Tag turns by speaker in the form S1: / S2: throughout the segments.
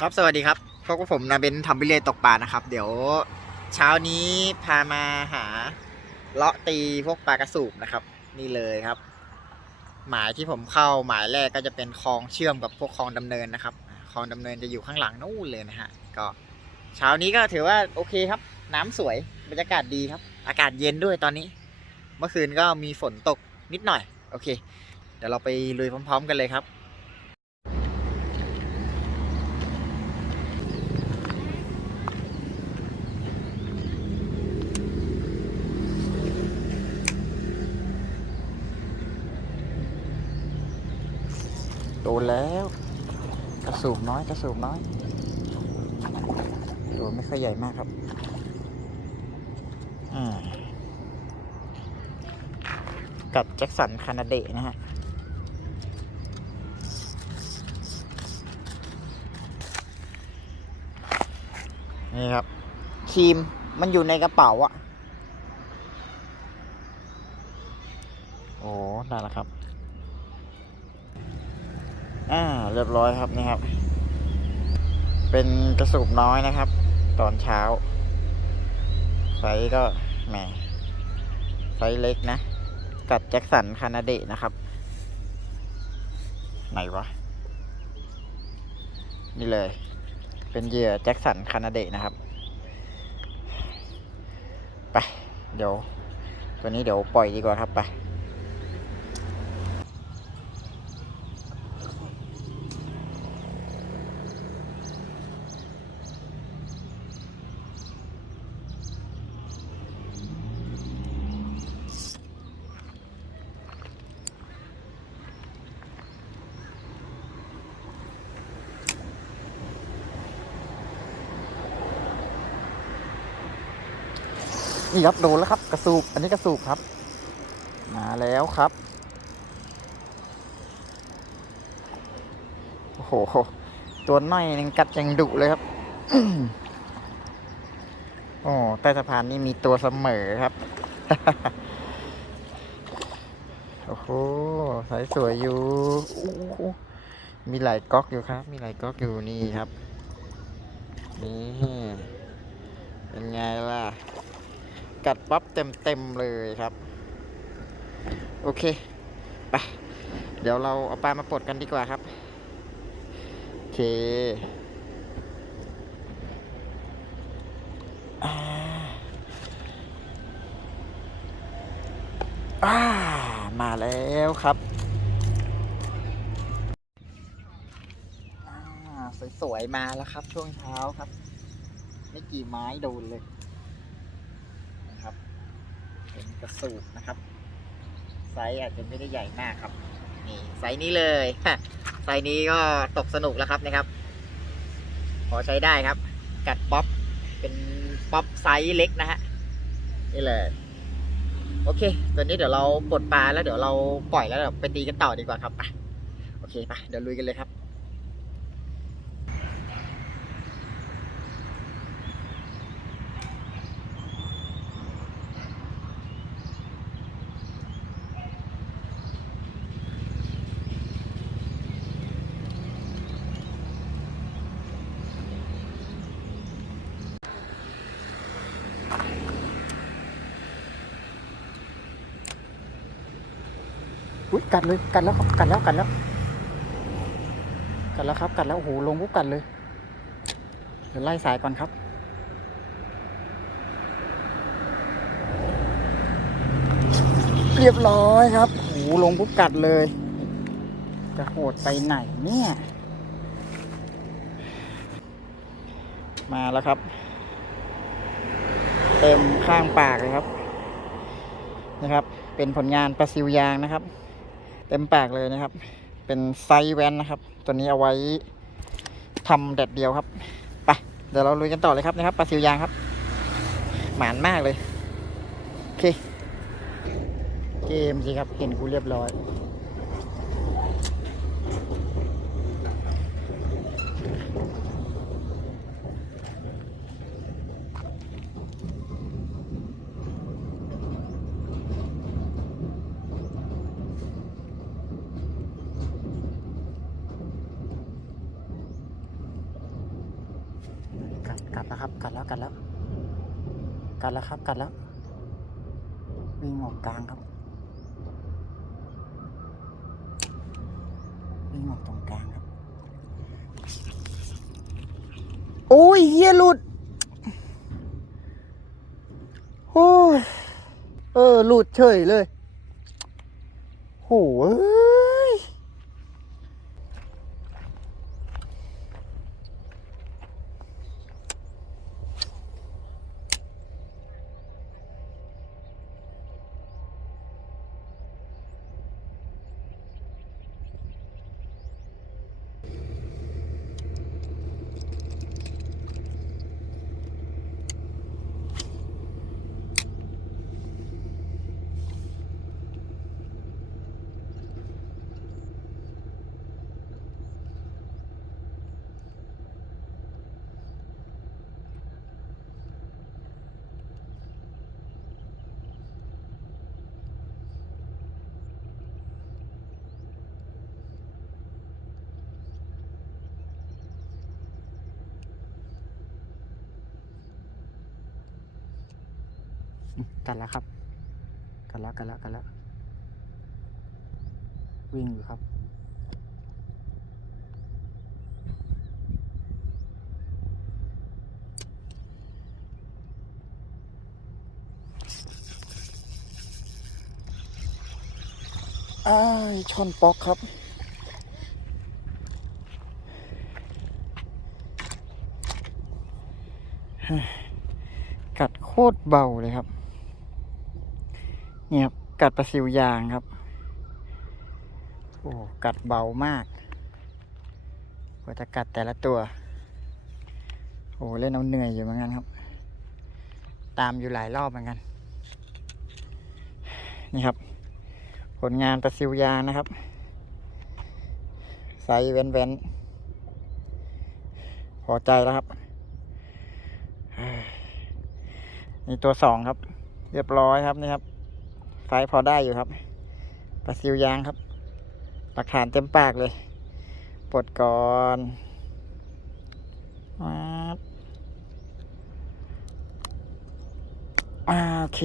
S1: ครับสวัสดีครับพบกับผมนาเบนทำวิเลยตกปลานะครับ เดี๋ยวเช้านี้พามาหาเลาะตีพวกปลากระสูบนะครับ นี่เลยครับ หมายที่ผมเข้าหมายแรกก็จะเป็นคลองเชื่อมกับพวกคลองดำเนินนะครับคลองดำเนินจะอยู่ข้างหลังนู่นเลยนะฮะก็เช้านี้ก็ถือว่าโอเคครับ น้ำสวยบรรยากาศดีครับ อากาศเย็นด้วยตอนนี้ เมื่อคืนก็มีฝนตกนิดหน่อย โอเค เดี๋ยวเราไปลุยพร้อม ๆ กันเลยครับ นแล้ว กระสูบน้อย กระสูบน้อย ตัวไม่ค่อยใหญ่มากครับ กับแจ็คสันคานาเดะนะฮะนี่ครับครีมมันอยู่ในกระเป๋าอะโอ้ได้แล้วครับ อ่าเรียบร้อยครับนี่ครับ เป็นกระสูบน้อยนะครับ ตอนเช้า ไซส์ก็แหมไซส์เล็กนะ กัดแจ็คสันคานาเดะนะครับ ไหนวะ นี่เลย เป็นเหยื่อแจ็คสันคานาเดะนะครับ ไป เดี๋ยว ตัวนี้เดี๋ยวปล่อยดีกว่าครับไป ครับโดนแล้วครับ กระสูบอันนี้กระสูบครับ มาแล้วครับโอ้โหตัวน้อยนึงกัดยังดุเลยครับโอ้ใต้สะพานนี่มีตัวเสมอครับโอ้โหสายสวยอยู่มีหลายก๊อกอยู่ครับ มีหลายก๊อกอยู่นี่ครับ นี่ เป็นไงล่ะ กัดปั๊บเต็มเต็มๆเลยครับ โอเค ไป เดี๋ยวเราเอาปลามาปลดกันดีกว่าครับ โอเคอาอามาแล้วครับสวยๆมาแล้วครับช่วงเช้าครับ ไม่กี่ไม้โดนเลย นะครับเป็น กระสูบนะครับ ไซส์อาจจะไม่ได้ใหญ่มากครับ นี่ไซส์นี้เลยไซส์นี้ก็ตกสนุกแล้วครับนะครับพอใช้ได้ครับ กัดป๊อปเป็นป๊อปไซส์เล็กนะฮะนี่เลยโอเคตอนนี้เดี๋ยวเราปลดปลาแล้วเดี๋ยวเราปล่อยแล้วเดี๋ยวไปตีกันต่อดีกว่าครับไปโอเคไปเดี๋ยวลุยกันเลยครับ อุ้ยกัดเลยกัดแล้วครับกัดแล้วกัดแล้ว กัดแล้วครับ กัดแล้วโอ้โหลงปุ๊บกัดเลย เดี๋ยวไล่สายก่อนครับเรียบร้อยครับโอ้โหลงปุ๊บกัดเลย จะโหดไปไหนเนี่ย มาแล้วครับ เต็มข้างปากเลยครับ นะครับ เป็นผลงานปลาซิวยางนะครับ เต็มปากเลยนะครับ เป็นไซส์แวนนะครับ ตัวนี้เอาไว้ทำแดดเดียวครับไปเดี๋ยวเราลุยกันต่อเลยครับนะครับปลาซิวยางครับ หมานมากเลย โอเค เกมสิครับ เห็นกูเรียบร้อย ดกัดแล้วครับ กัดแล้วกัดแล้ว กัดแล้วครับ กัดแล้ว วิ่งออกกลางครับ วิ่งออกตรงกลางครับ โอ้ยเฮียหลุด โอ้ย เออ หลุดเฉยเลย โหย กัดแล้วครับ กัดแล้วกัดแล้วกัดแล้ววิ่งอยู่ครับ อ้ายช่อนป๊อกครับกัดโคตรเบาเลยครับ เนี่ยครับกัดปลาซิวยางครับ โอ้กัดเบามากกว่าจะกัดแต่ละตัว โอ้เล่นเอาเหนื่อยอยู่เหมือนกันครับ ตามอยู่หลายรอบเหมือนกัน นี่ครับ ผลงานปลาซิวยางนะครับไซส์เว้นเว้นๆพอใจแล้วครับ นี่ตัวสองครับ เรียบร้อยครับนี่ครับ ไฟพอได้อยู่ครับปลาซิวยางครับหลักฐานเต็มปากเลยปลดก่อนมาบอ่าโอเค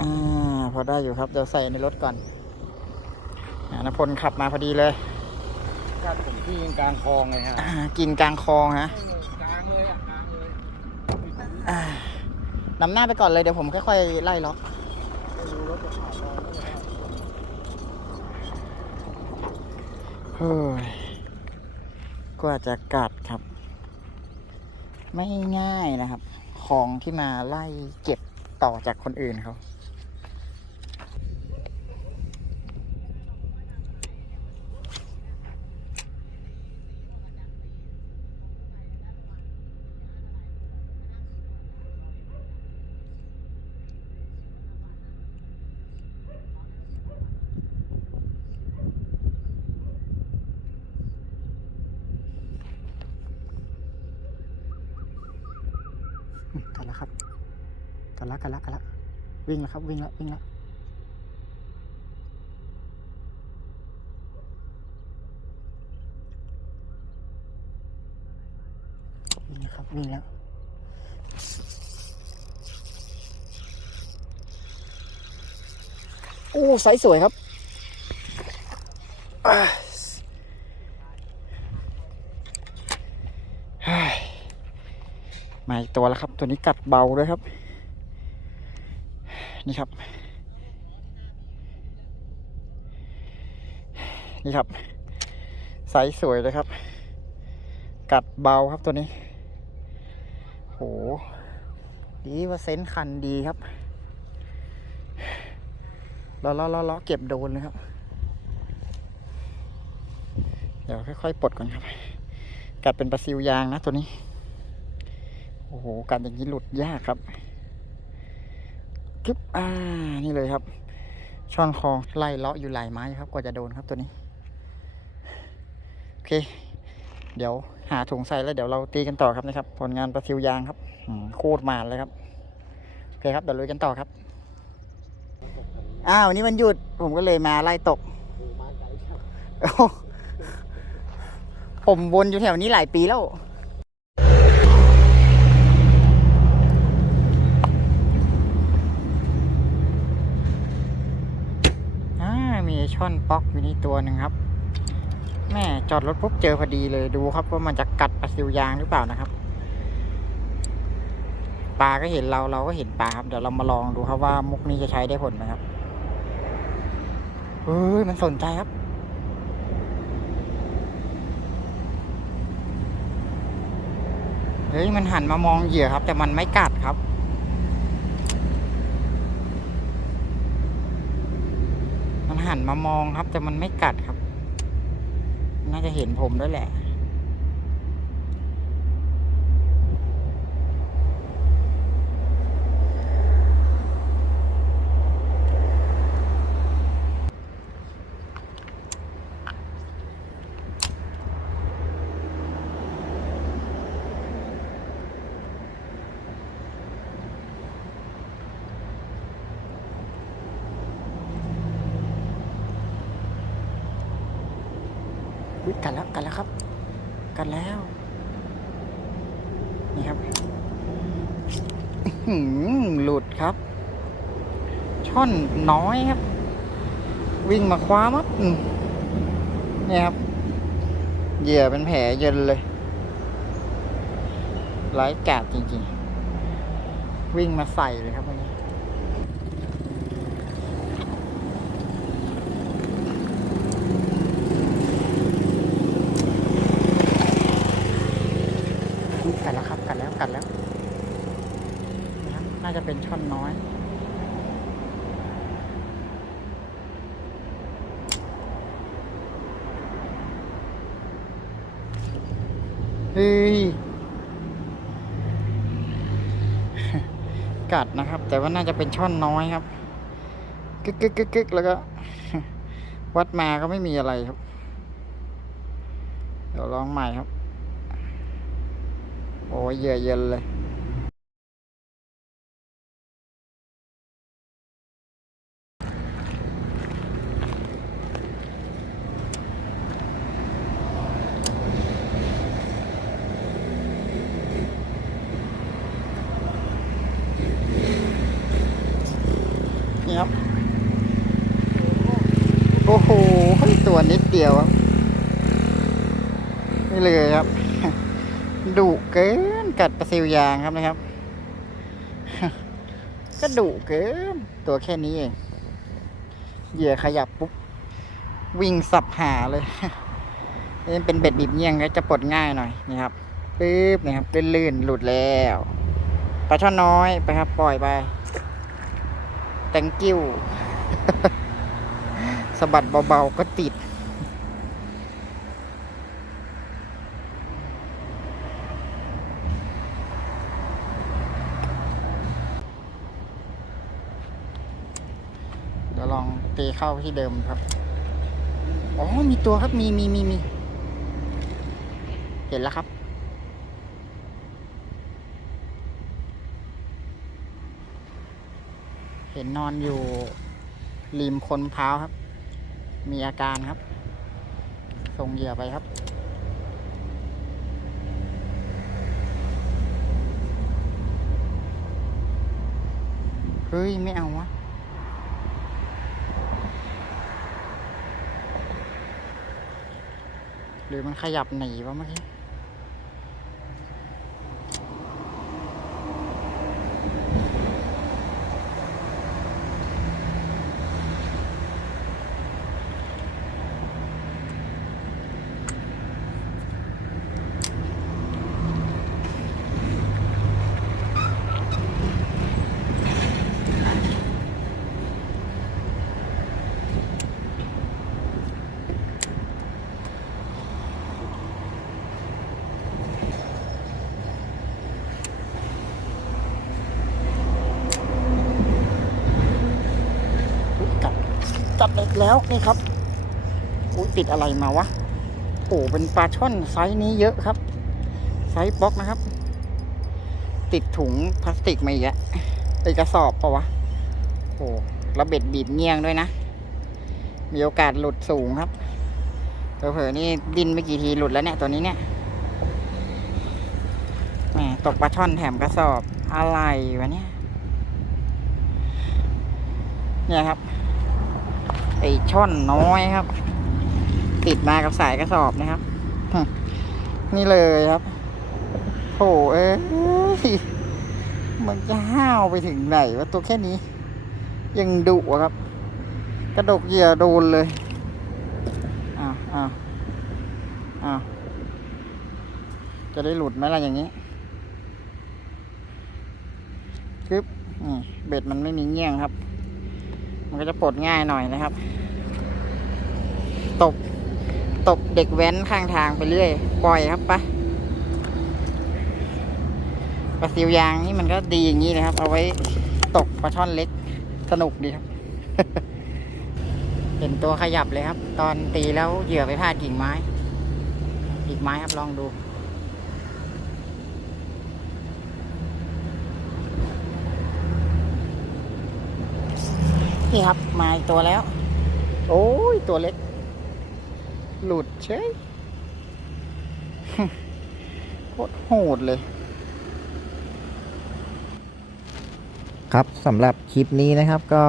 S1: อ่าพอได้อยู่ครับเดี๋ยวใส่ในรถก่อนอ่านพลขับมาพอดีเลย
S2: กัดผมที่กลางคลองเลยฮะ
S1: อ่ากินกลางคลองฮะ
S2: กลางเลยอะกลางเลย
S1: อ่า นำหน้าไปก่อนเลยเดี๋ยวผมค่อยๆไล่ล็อก
S2: ไม่รู้รถจะ
S1: เฮ้ยกว่าจะกัดครับ ไม่ง่ายนะครับ ของที่มาไล่เก็บต่อจากคนอื่นเขาอืมกัดแล้วครับ กัดแล้วกัดแล้วกัดแล้ววิ่งแล้วครับ วิ่งแล้ววิ่งแล้ววิ่งแล้วครับวิ่งแล้วโอ้ไซส์สวยครับอ่าเฮ้ยมาอีกตัวแล้วครับ ตัวนี้กัดเบาด้วยครับ นี่ครับ นี่ครับไซส์สวยเลยครับ กัดเบาครับตัวนี้โหดีว่าเซนส์คันดีครับล้อล้อล้อล้อเก็บโดนเลยครับ เดี๋ยวค่อยๆปลดก่อนครับ กัดเป็นปลาซิวยางนะตัวนี้ โอ้โห กัดอย่างนี้หลุดยากครับ กึบอ่า นี่เลยครับ ช่อนคอไล่เลาะอยู่หลายไม้ครับกว่าจะโดนครับตัวนี้ โอเค เดี๋ยวหาถุงใส่แล้วเดี๋ยวเราตีกันต่อครับนะครับ ผลงานปลาซิวยางครับโคตรมานเลยครับ โอเคครับเดี๋ยวลุยกันต่อครับ อ้าววันนี้มันหยุด ผมก็เลยมาไล่ตก ผมวนอยู่แถวนี้หลายปีแล้ว อ่า มีไอ้ ช่อนป๊อกอยู่นี่ตัวหนึ่งครับ แม่จอดรถปุ๊บเจอพอดีเลยดูครับว่ามันจะกัดปลาซิวยางหรือเปล่านะครับปลาก็เห็นเราเราก็เห็นปลาครับเดี๋ยวเรามาลองดูครับว่ามุกนี้จะใช้ได้ผลไหมครับเฮ้ยมันสนใจครับเฮ้ยมันหันมามองเหยื่อครับ แต่มันไม่กัดครับ มัน หันมามองครับ แต่มันไม่กัดครับ น่าจะเห็นผมด้วยแหละ กัดแล้วกัดแล้วครับ กัดแล้ว นี่ครับหลุดครับ ช่อนน้อยครับ วิ่งมาคว้ามัดอืมเนี่ครับเหยื่อเป็นแผลเยินเลยไร้กาดจริงๆ วิ่งมาใส่เลยครับวันนี้ อุ๊ยกัดแล้วครับกัดแล้วกัดแล้วนะครับน่าจะเป็นช่อนน้อย เฮ้ย กัดนะครับ แต่ว่าน่าจะเป็นช่อนน้อยครับ กึกกึกกึกกึกแล้วก็ วัดมาก็ไม่มีอะไรครับ เดี๋ยวลองใหม่ครับ โอ้ยเยอะเย็นเลย นี่ครับ โอ้โห ตัวนิดเดียวนี่เลยครับดุเกินกัดปลาซิวยางครับนะครับ ก็ดุเกินตัวแค่นี้เองเหยื่อขยับปุ๊บวิ่งสับหาเลยนี่เป็นเบ็ดบีบเงี้ยงก็จะปลดง่ายหน่อยนี่ครับปึ๊บนี่ครับลื่นๆหลุดแล้วปลาช่อนน้อยไปครับ ปล่อยไป thank you สะบัดเบาๆก็ติด เดี๋ยวลอง ตีเข้าที่เดิมครับ อ๋อ มีตัวครับ มีมีมีมี เห็นแล้วครับ เห็นนอนอยู่ริมคนมะพร้าวครับ มีอาการครับ ส่งเหยื่อไปครับเฮ้ย ไม่เอาวะ หรือมันขยับหนีวะเมื่อกี้ อุ๊ยกัด แล้วนี่ครับอุ้ยติดอะไรมาวะโอ้เป็นปลาช่อนไซส์นี้เยอะครับ ไซส์บล็อกนะครับ ติดถุงพลาสติกมาอีกอะไอกระสอบปะวะโอ้ระเบ็ดบีบเงียงด้วยนะ มีโอกาสหลุดสูงครับ
S3: เผลอๆนี่ดินไม่กี่ทีหลุดแล้วเนี่ยตัวนี้เนี่ยแหมตกปลาช่อนแถมกระสอบอะไรวะเนี่ยเนี่ยครับ ไอช่อนน้อยครับ ติดมากับสายกระสอบนะครับ นี่เลยครับโถเอ้ยมันจะห้าวไปถึงไหนวะตัวแค่นี้ ยังดุครับ กระดกเหยื่อโดนเลยอ้าวอ้าวอ้าวจะได้หลุดไหมล่ะอย่างนี้ปึ๊บนี่เบ็ดมันไม่มีเงี้ยงครับ ก็จะปลดง่ายหน่อยนะครับ ตบ ตบเด็กแว้นข้างทางไปเรื่อยปล่อยครับปะปลาซิวยางนี่มันก็ดีอย่างนี้นะครับ เอาไว้ตกปลาช่อนเล็กสนุกดีครับ เห็นตัวขยับเลยครับ ตอนตีแล้วเหยื่อไปพลาดกิ่งไม้กิ่งไม้ครับลองดู นี่ครับ มาอีกตัวแล้ว โอ้ย ตัวเล็ก หลุดเฉยโคตรโหดเลย
S1: ครับสำหรับคลิปนี้นะครับก็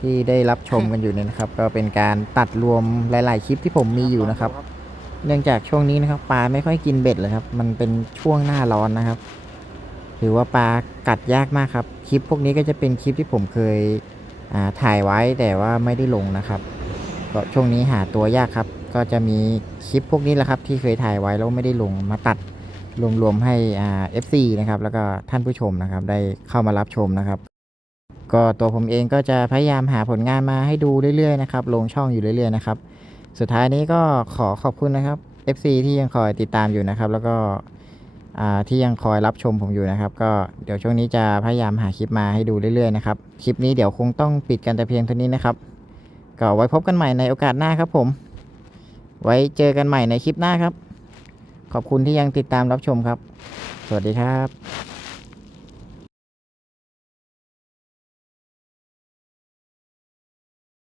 S1: ที่ได้รับชมกันอยู่เนี่ยนะครับ ก็เป็นการตัดรวมหลาย ๆ คลิปที่ผมมีอยู่นะครับ เนื่องจากช่วงนี้นะครับปลาไม่ค่อยกินเบ็ดเลยครับ มันเป็นช่วงหน้าร้อนนะครับถือว่าปลากัดยากมากครับ คลิปพวกนี้ก็จะเป็นคลิปที่ผมเคยอ่า ถ่ายไว้แต่ว่าไม่ได้ลงนะครับก็ช่วงนี้หาตัวยากครับ ก็จะมีคลิปพวกนี้แหละครับ ที่เคยถ่ายไว้แล้วไม่ได้ลงมาตัดรวมๆให้เอ่า FC นะครับแล้วก็ท่านผู้ชมนะครับ ได้เข้ามารับชมนะครับ ก็ตัวผมเองก็จะพยายามหาผลงานมาให้ดูเรื่อยๆนะครับลงช่องอยู่เรื่อยๆนะครับ สุดท้ายนี้ก็ขอขอบคุณนะครับ FC ที่ยังคอยติดตามอยู่นะครับ แล้วก็ ที่ยังคอยรับชมผมอยู่นะครับ ก็เดี๋ยวช่วงนี้จะพยายามหาคลิปมาให้ดูเรื่อยๆนะครับ คลิปนี้เดี๋ยวคงต้องปิดกันแต่เพียงเท่านี้นะครับ ก็ไว้พบกันใหม่ในโอกาสหน้าครับผม ไว้เจอกันใหม่ในคลิปหน้าครับ ขอบคุณที่ยังติดตามรับชมครับ สวัสดีครับ